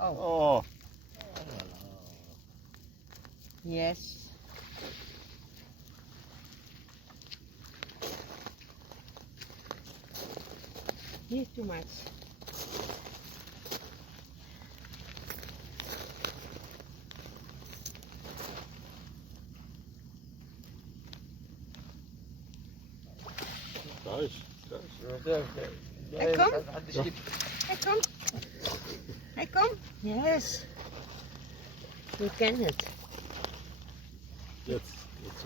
Oh, Oh, yes. Here's too much. thuis. Hij komt. Hij komt. Hij komt. Yes. Je kent het. Jetzt, jetzt.